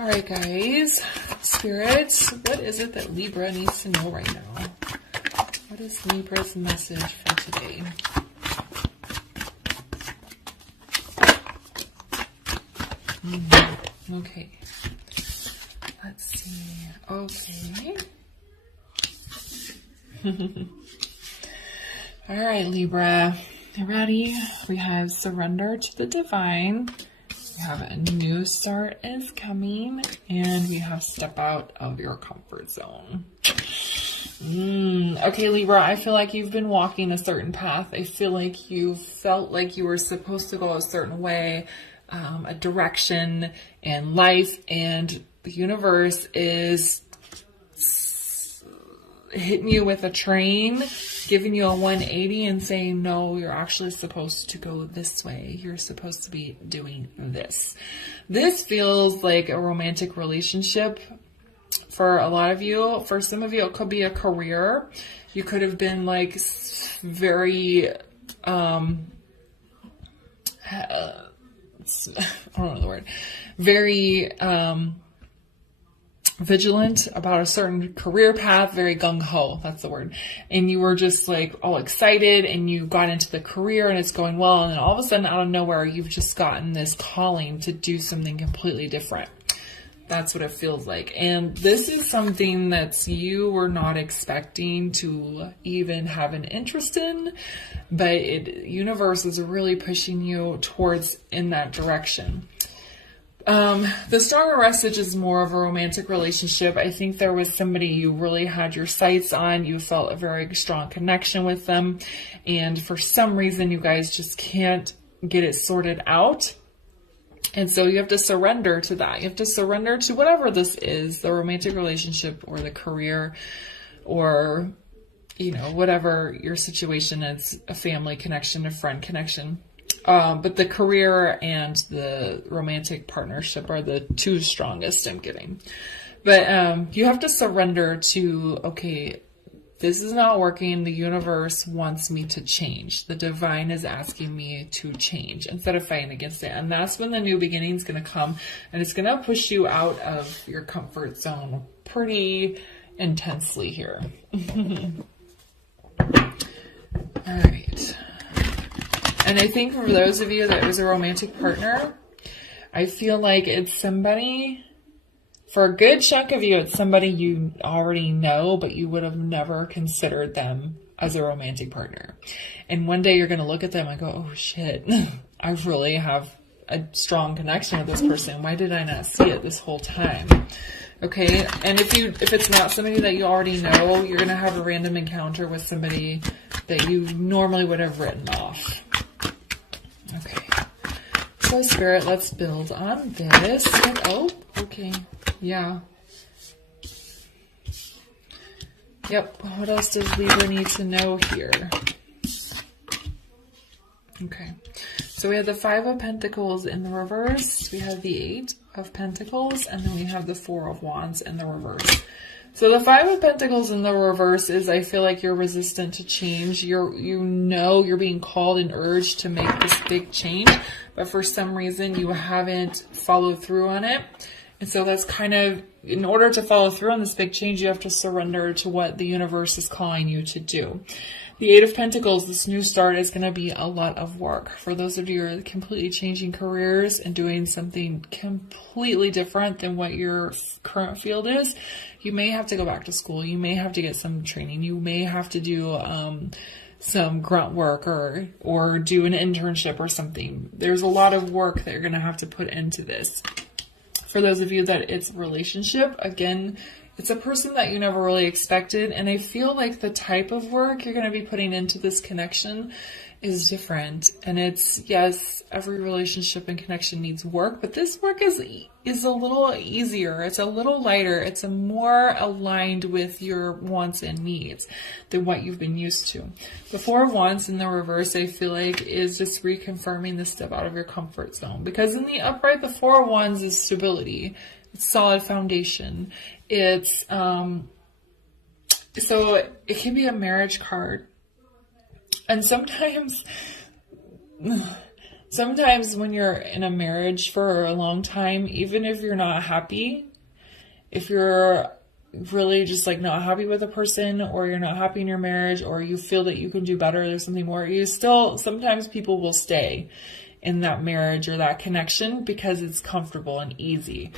All right, guys. Spirits, what is it that Libra needs to know right now? What is Libra's message for today? Okay. Let's see. Okay. All right, Libra. You ready? We have surrender to the divine. We have a new start is coming. And we have step out of your comfort zone. Okay, Libra, I feel like you've been walking a certain path. I feel like you felt like you were supposed to go a certain way, a direction in life, and the universe is hitting you with a train, giving you a 180 and saying, no, you're actually supposed to go this way. You're supposed to be doing this. This feels like a romantic relationship for a lot of you. For some of you, it could be a career. You could have been like very, I don't know the word, very, vigilant about a certain career path, very gung-ho, that's the word. And you were just like all excited and you got into the career and it's going well. And then all of a sudden out of nowhere, you've just gotten this calling to do something completely different. That's what it feels like. And this is something that you were not expecting to even have an interest in, but universe is really pushing you towards in that direction. The stronger message is more of a romantic relationship. I think there was somebody you really had your sights on. You felt a very strong connection with them. And for some reason, you guys just can't get it sorted out. And so you have to surrender to that. You have to surrender to whatever this is, the romantic relationship or the career or, you know, whatever your situation is, a family connection, a friend connection. But the career and the romantic partnership are the two strongest I'm getting. But you have to surrender to, okay, this is not working. The universe wants me to change. The divine is asking me to change instead of fighting against it. And that's when the new beginning is going to come. And it's going to push you out of your comfort zone pretty intensely here. All right. And I think for those of you that was a romantic partner, I feel like it's somebody, for a good chunk of you, it's somebody you already know, but you would have never considered them as a romantic partner. And one day you're going to look at them and go, oh shit, I really have a strong connection with this person. Why did I not see it this whole time? Okay. And if it's not somebody that you already know, you're going to have a random encounter with somebody that you normally would have written off. Okay, so Spirit, let's build on this. Oh, okay, yeah. Yep, what else does Libra need to know here? Okay, so we have the 5 of Pentacles in the reverse, we have the 8 of Pentacles, and then we have the 4 of Wands in the reverse. So the 5 of Pentacles in the reverse is, I feel like you're resistant to change. You know you're being called and urged to make this big change, but for some reason you haven't followed through on it. And so that's kind of, in order to follow through on this big change, you have to surrender to what the universe is calling you to do. The 8 of Pentacles, this new start is going to be a lot of work. For those of you who are completely changing careers and doing something completely different than what your current field is, you may have to go back to school. You may have to get some training. You may have to do some grunt work or do an internship or something. There's a lot of work that you're going to have to put into this. For those of you that it's a relationship, again, it's a person that you never really expected. And I feel like the type of work you're going to be putting into this connection is different. And it's, yes, every relationship and connection needs work, but this work is a little easier. It's a little lighter. It's a more aligned with your wants and needs than what you've been used to. The 4 of Wands in the reverse, I feel like, is just reconfirming this step out of your comfort zone. Because in the upright, the 4 of Wands is stability. It's solid foundation. It's, so it can be a marriage card. And sometimes sometimes when you're in a marriage for a long time, even if you're not happy, if you're really just like not happy with a person, or you're not happy in your marriage, or you feel that you can do better, there's something more, you still, sometimes people will stay in that marriage or that connection because it's comfortable and easy.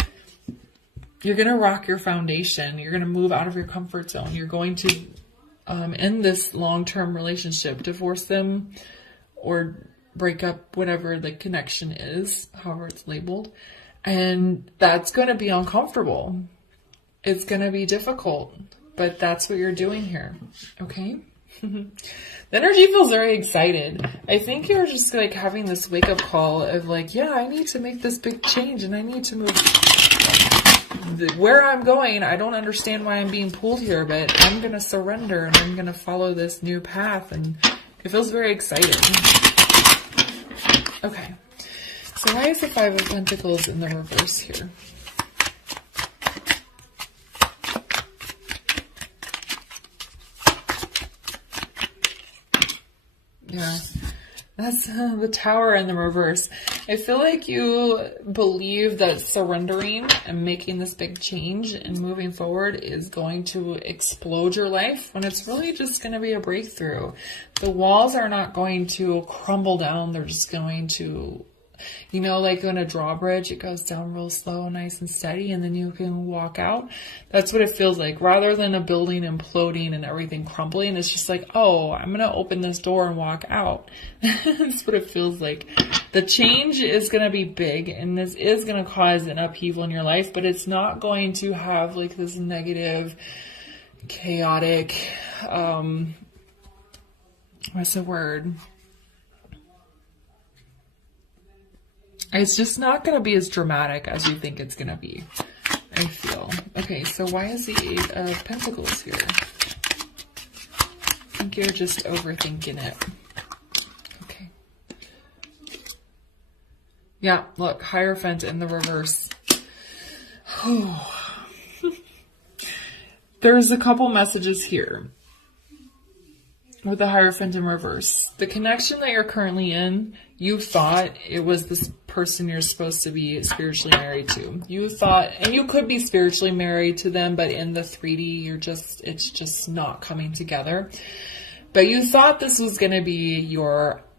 You're going to rock your foundation. You're going to move out of your comfort zone. You're going to end this long-term relationship, divorce them, or break up, whatever the connection is, however it's labeled. And that's going to be uncomfortable. It's going to be difficult, but that's what you're doing here. Okay? The energy feels very excited. I think you're just like having this wake up call of like, yeah, I need to make this big change and I need to move where I'm going. I don't understand why I'm being pulled here, but I'm going to surrender and I'm going to follow this new path. And it feels very exciting. Okay. So why is the Five of Pentacles in the reverse here? Yeah, that's the Tower in the reverse. I feel like you believe that surrendering and making this big change and moving forward is going to explode your life, when it's really just going to be a breakthrough. The walls are not going to crumble down. They're just going to, you know, like on a drawbridge, it goes down real slow, nice and steady, and then you can walk out. That's what it feels like. Rather than a building imploding and everything crumbling, it's just like, oh, I'm going to open this door and walk out. That's what it feels like. The change is going to be big, and this is going to cause an upheaval in your life, but it's not going to have like this negative, chaotic, what's the word? It's just not going to be as dramatic as you think it's going to be, I feel. Okay, so why is the Eight of Pentacles here? I think you're just overthinking it. Okay. Yeah, look, Hierophant in the reverse. There's a couple messages here with the Hierophant in reverse. The connection that you're currently in, you thought it was this person you're supposed to be spiritually married to. You thought, and you could be spiritually married to them, but in the 3D, it's just not coming together. But you thought this was going to be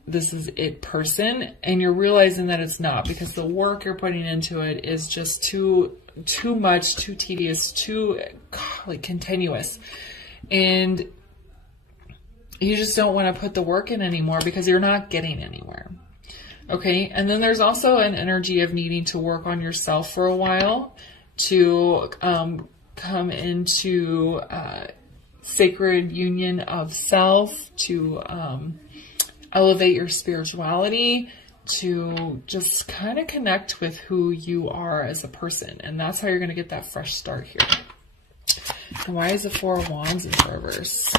this is it person, and you're realizing that it's not, because the work you're putting into it is just too much, too tedious, too like continuous. And you just don't want to put the work in anymore because you're not getting anywhere. Okay, and then there's also an energy of needing to work on yourself for a while to come into sacred union of self, to elevate your spirituality, to just kind of connect with who you are as a person. And that's how you're going to get that fresh start here. And why is the Four of Wands in reverse?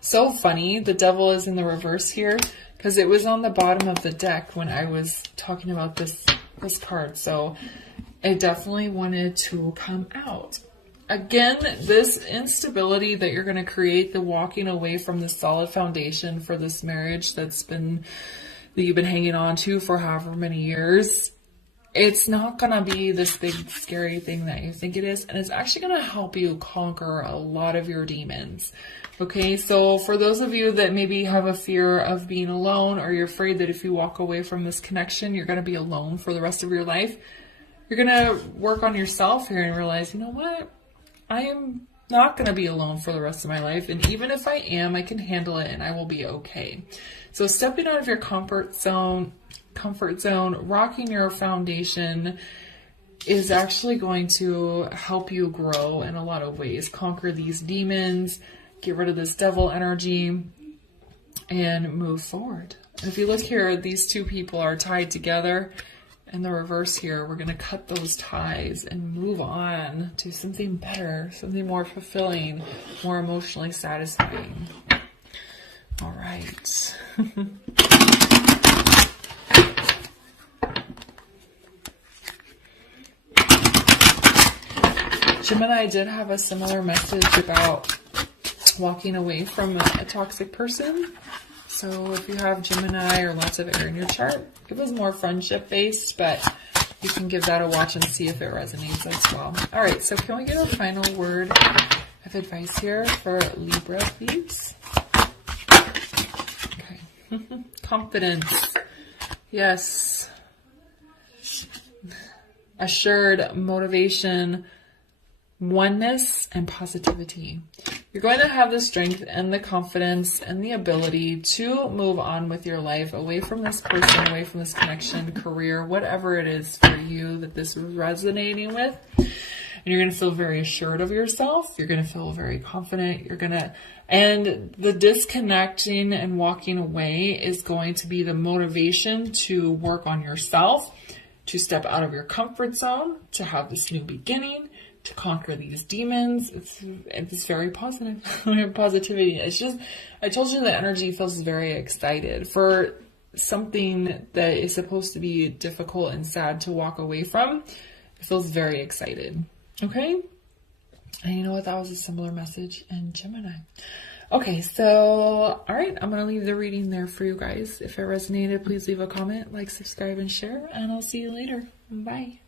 So funny, the Devil is in the reverse here, because it was on the bottom of the deck when I was talking about this card. So I definitely wanted to come out. Again, this instability that you're going to create, the walking away from the solid foundation for this marriage that you've been hanging on to for however many years, it's not going to be this big scary thing that you think it is. And it's actually going to help you conquer a lot of your demons. Okay, so for those of you that maybe have a fear of being alone, or you're afraid that if you walk away from this connection, you're going to be alone for the rest of your life, you're going to work on yourself here and realize, you know what? I am not going to be alone for the rest of my life. And even if I am, I can handle it and I will be okay. So stepping out of your comfort zone, rocking your foundation is actually going to help you grow in a lot of ways. Conquer these demons, get rid of this devil energy, and move forward. And if you look here, these two people are tied together. In the reverse here, we're going to cut those ties and move on to something better, something more fulfilling, more emotionally satisfying. All right. Gemini did have a similar message about walking away from a toxic person. So if you have Gemini or lots of air in your chart, it was more friendship based, but you can give that a watch and see if it resonates as well. All right, so can we get a final word of advice here for Libra, please? Okay. Confidence. Yes. Assured, motivation, oneness, and positivity. You're going to have the strength and the confidence and the ability to move on with your life, away from this person, away from this connection, career, whatever it is for you that this is resonating with. And you're going to feel very assured of yourself. You're going to feel very confident. And the disconnecting and walking away is going to be the motivation to work on yourself, to step out of your comfort zone, to have this new beginning, to conquer these demons. It's very positive. Positivity. It's just, I told you the energy feels very excited for something that is supposed to be difficult and sad to walk away from. It feels very excited. Okay. And you know what? That was a similar message in Gemini. Okay. So, all right. I'm going to leave the reading there for you guys. If it resonated, please leave a comment, like, subscribe, and share, and I'll see you later. Bye.